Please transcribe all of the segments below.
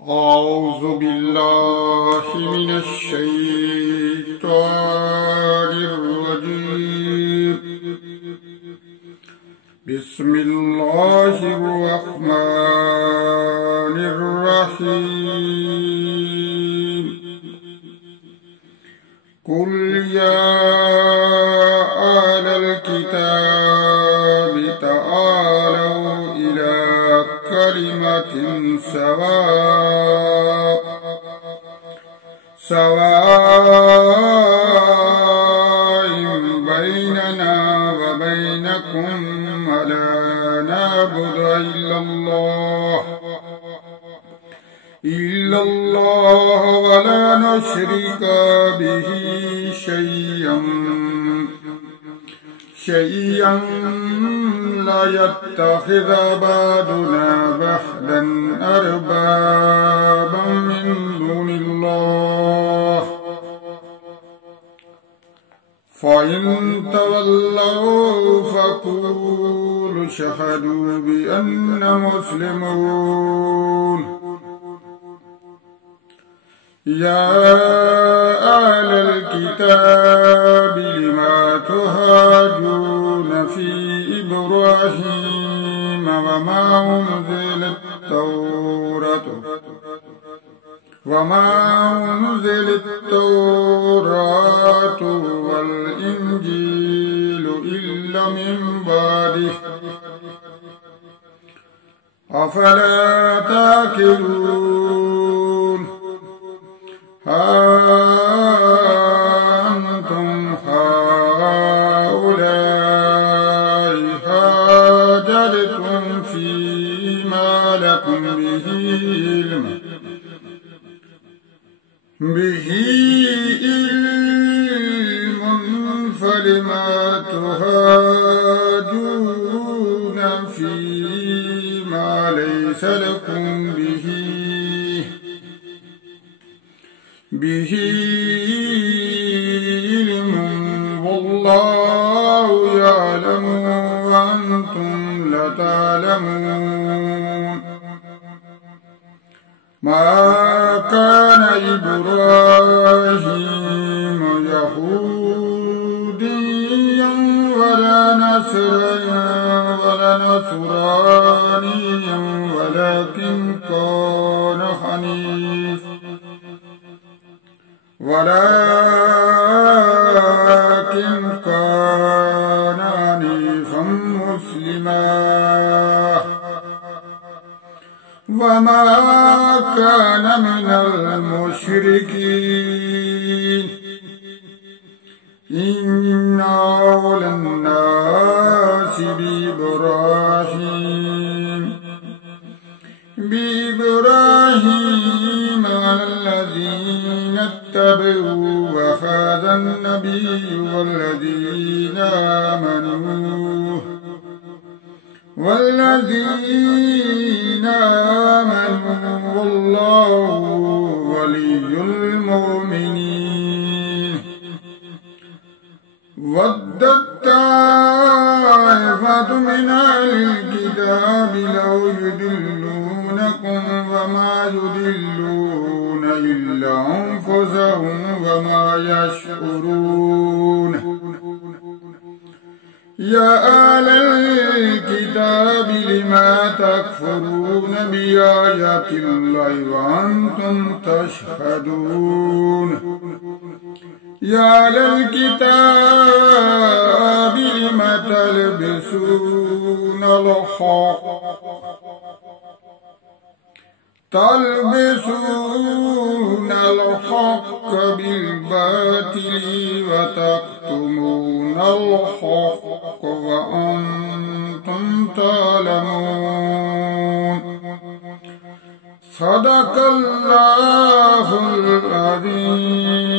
أعوذ بالله من الشيطان الرجيم. بسم الله الرحمن الرحيم. قل يا أهل الكتاب تعالوا إلى كلمة سواء بيننا وبينكم ولا نعبد إلا الله ولا نشرك به شيئا لا يتخذ بعضنا بعضا أربابا من دون الله. فإن تولوا فقولوا اشهدوا بأننا مسلمون. يا أهل الكتاب لما تهاجون في إبراهيم وما أنزل التوراة والإنجيل إلا من بعده أفلا تأكلون. أنتم هؤلاء حاججتم فيما لكم به علم فلما تهاجون فيما ليس لكم به علم والله يعلم وأنتم لا تعلمون. ما كان إبراهيم يهوديا ولا نصرانيا ولكن كان حنيفا مسلما وما كان من المشركين. إن أولى الناس بإبراهيم على الذين اتبعوا وهذا النبي والذين آمنوا والله ولي المؤمنين. ودت طائفة من أهل الكتاب لو يضلونكم وما يضلون إلا أنفسهم وما يشعرون. يا أهل الكتاب لما تكفرون بآيات الله وأنتم تشهدون. يا أهل الكتاب لما تلبسون الحق بالباطل وتكتمون الحق وأنتم تعلمون. صدق الله العظيم.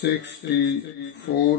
64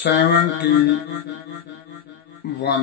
71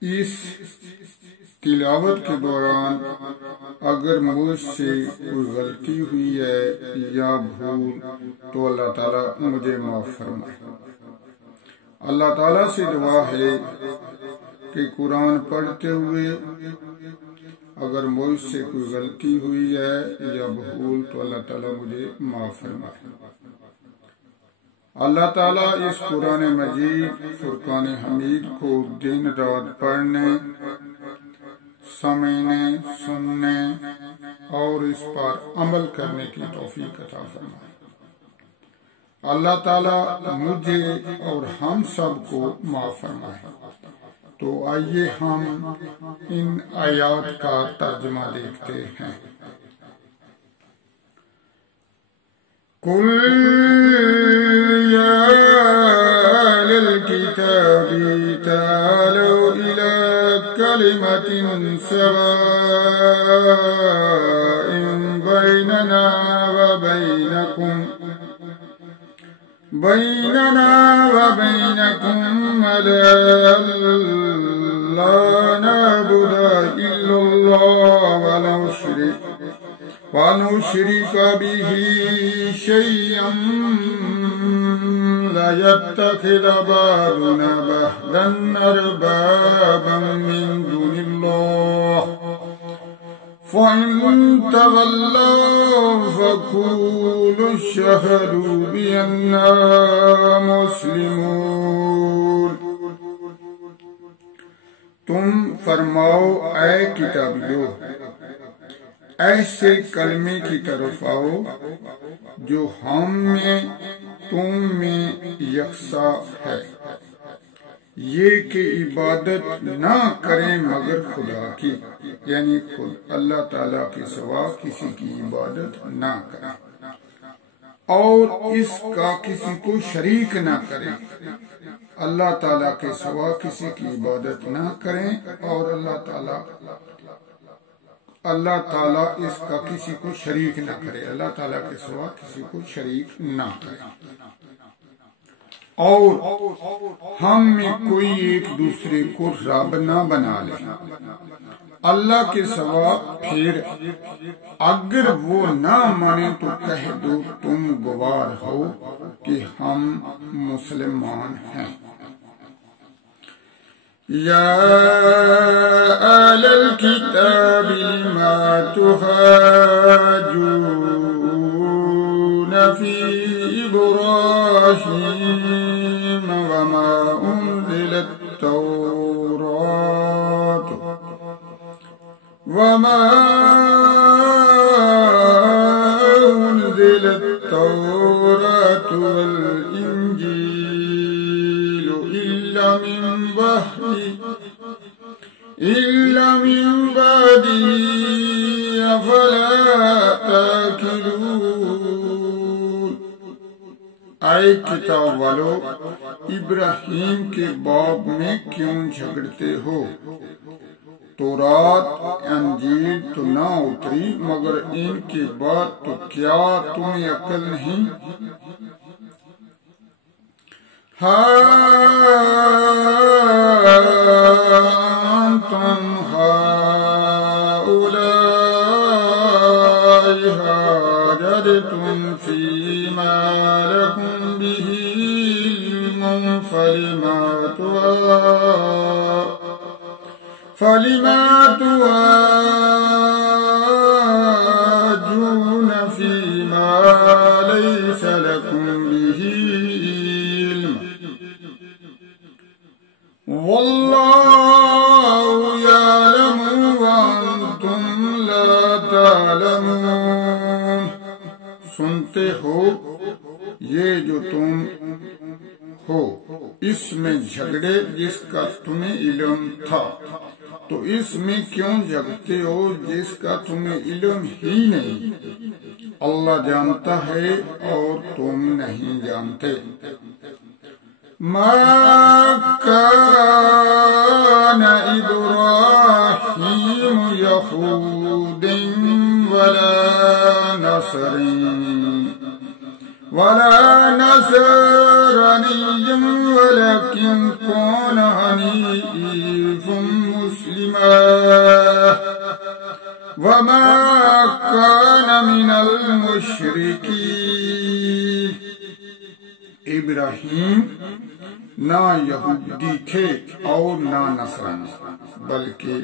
اس تلاوت کے دوران اگر مجھ سے کوئی غلطی ہوئی ہے یا بھول تو اللہ تعالیٰ مجھے معاف فرمائے۔ اللہ تعالیٰ سے دعا ہے کہ قرآن پڑھتے ہوئے اگر مجھ سے کوئی غلطی ہوئی ہے یا بھول تو اللہ تعالیٰ مجھے معاف فرمائے۔ اللہ تعالیٰ اس قرآن مجید فرقان حمید کو دن رات پڑھنے، سمجھنے، سننے اور اس پر عمل کرنے کی توفیق عطا فرمائے۔ اللہ تعالیٰ مجھے اور ہم سب کو معاف فرمائے۔ تو آئیے ہم ان آیات کا ترجمہ دیکھتے ہیں۔ قُلْ يَا أَهْلَ الْكِتَابِ تَعَالَوْا إِلَىٰ كَلِمَةٍ سَوَاءٍ بَيْنَنَا وَبَيْنَكُمْ أَلَّا نَعْبُدَ إِلَّا اللَّهَ وَنُشْرِكَ بِهِ شَيْئًا لَيَتَّخِذَ بَعْضُنَا بَعْضًا أَرْبَابًا مِّن دُونِ اللَّهِ فَإِن تَوَلَّوْا فَقُولُوا اشْهَدُوا بِأَنَّا مُسْلِمُونَ۔ تم فرماؤ اے کتابیو، ایسے کلمے کی طرف آؤ جو ہم میں تم میں یکساں ہے، یہ کہ عبادت نہ کریں مگر خدا کی، یعنی خود اللہ تعالیٰ کے سوا کسی کی عبادت نہ کریں اور اس کا کسی کو شریک نہ کریں۔ اللہ تعالیٰ کے سوا کسی کی عبادت نہ کریں اور اللہ تعالیٰ اس کا کسی کو شریک نہ کرے، اللہ تعالیٰ کے سوا کسی کو شریک نہ کرے، اور ہم میں کوئی ایک دوسرے کو رب نہ بنا لے اللہ کے سوا۔ پھر اگر وہ نہ مانے تو کہہ دو تم گوار ہو کہ ہم مسلمان ہیں۔ یا اہل الکتاب لم تحاجون فی ابراہیم وما انزلت التوراة والإنجيل إلا من بعده أفلا تأكلون۔ اے کتاب والو، ابراہیم کے باب میں کیوں جھگڑتے ہو؟ تورات انجیل تو نہ اتری مگر ان کے بعد، تو کیا تمہیں عقل نہیں؟ أنتم هؤلاء حاججتم فيما لكم به علم فلما تحاجون فيما ليس لكم به علم والله يعلم وأنتم لا تعلمون۔ سنتے ہو یہ جو تم ہو اس میں جھگڑے جس کا تمہیں علم تھا، تو اس میں کیوں جھگڑتے ہو جس کا تمہیں علم ہی نہیں؟ اللہ جانتا ہے اور تم نہیں جانتے۔ ما كان إبراهيم يهودا ولا نصرانيا ولكن كان حنيفا مسلما وما كان من المشركين۔ ابراہیم نہ یہودی تھے اور نہ نصرانی، بلکہ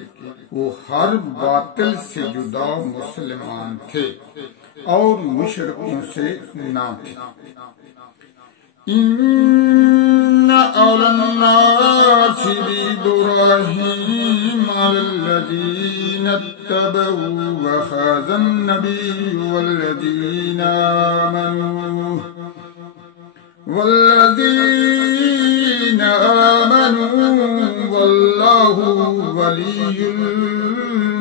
وہ ہر باطل سے جدا مسلمان تھے اور مشرکوں سے نہ تھے۔ ان اولى الناس بإبراهيم على الذين اتبعوا وهذا النبي والذين آمنوا والله ولي المؤمنين۔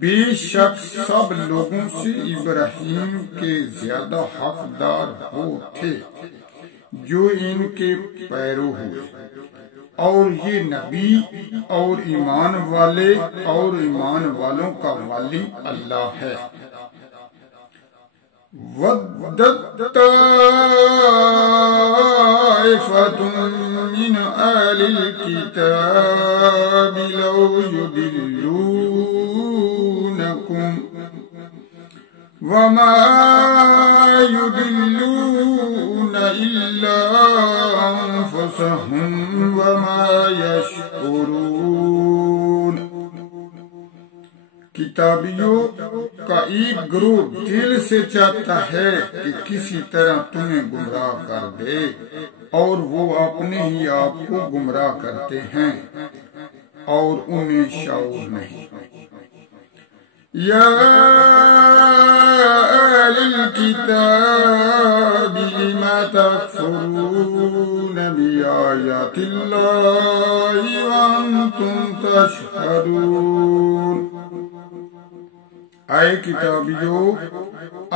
بے شک سب لوگوں سے ابراہیم کے زیادہ حقدار وہ تھے جو ان کے پیرو ہوئے، اور یہ نبی اور ایمان والے اور ایمان والوں کا والی اللہ ہے۔ وَدَّتْ طَائِفَةٌ مِّنْ أَهْلِ الْكِتَابِ لَوْ يُضِلُّونَكُمْ وَمَا يُضِلُّونَ إِلَّا أَنفُسَهُمْ وَمَا يَشْعُرُونَ۔ کتابیوں کا ایک گروہ دل سے چاہتا ہے کہ کسی طرح تمہیں گمراہ کر دے، اور وہ اپنے ہی آپ کو گمراہ کرتے ہیں اور انہیں شعور نہیں۔ یا اہل الکتاب لم تکفرون بآیات اللہ وانتم تشہدون۔ اے کتابیوں،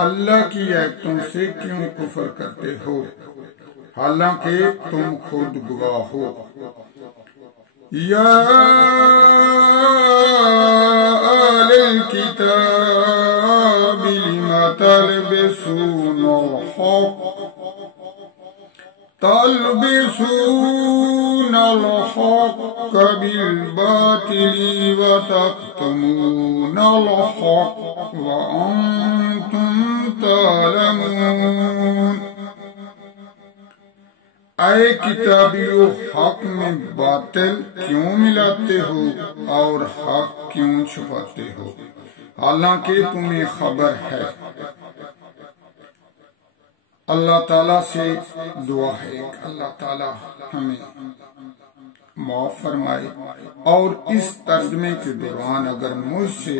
اللہ کی آیتوں سے کیوں کفر کرتے ہو حالانکہ تم خود گواہ ہو۔ یا اہل الکتاب لم تلبسون الحق بالباطل وتكتمون الحق وأنتم تعلمون۔ اے کتابیوں، حق میں باطل کیوں ملاتے ہو اور حق کیوں چھپاتے ہو حالانکہ تمہیں خبر ہے۔ اللہ تعالیٰ سے دعا ہے کہ اللہ تعالیٰ ہمیں معاف فرمائے، اور اس ترجمے کے دوران اگر مجھ سے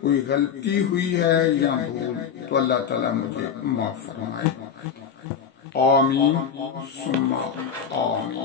کوئی غلطی ہوئی ہے یا بھول تو اللہ تعالیٰ مجھے معاف فرمائے۔ آمین ثم آمین۔